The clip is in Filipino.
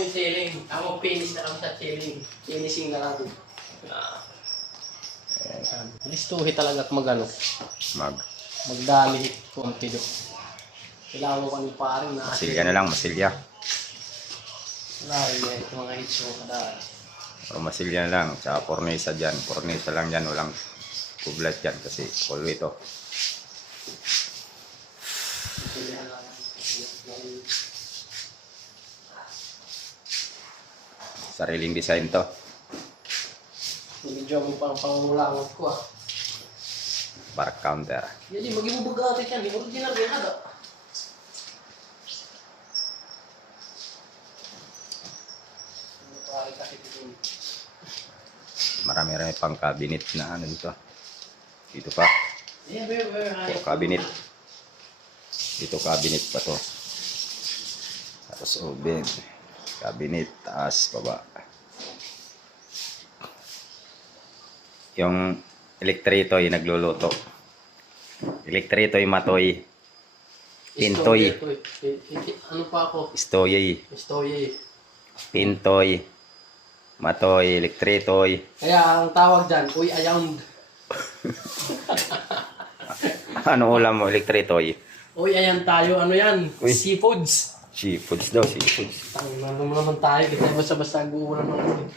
yung chilling. Ako finish na kami sa chilling. Finishing na lang. Listuhi talaga at magano. Magdali. Kumpido. Kailangan ko kami paring na. Masilya na lang, masilya. Wala rin ito mga hitso kada. O masilya na lang, tsaka cornisa dyan. Cornisa lang dyan, walang kublat dyan kasi full ito. Sariling design to. Nag-job mo pang pangulangot ko ah. Bark counter. Jadi maging mo bagatit yan, di original yan ada. Marami-rami pang cabinet na ano dito. Dito pa. Ito cabinet. Dito cabinet pa to. Tapos oven. Cabinet, taas, baba. Yung elektritoy nagluluto. Elektritoy, matoy. Pintoy. Ano pa ako? Istoy. Istoye. Pintoy. Matoy, elektritoy. Kaya ang tawag dyan, uy ayang. Ano ulam mo, elektritoy? Uy ayan tayo, ano yan? Uy. Seafoods. Seafoods daw, seafoods. Tangin na naman tayo, kita basta-basta guulan ng ano.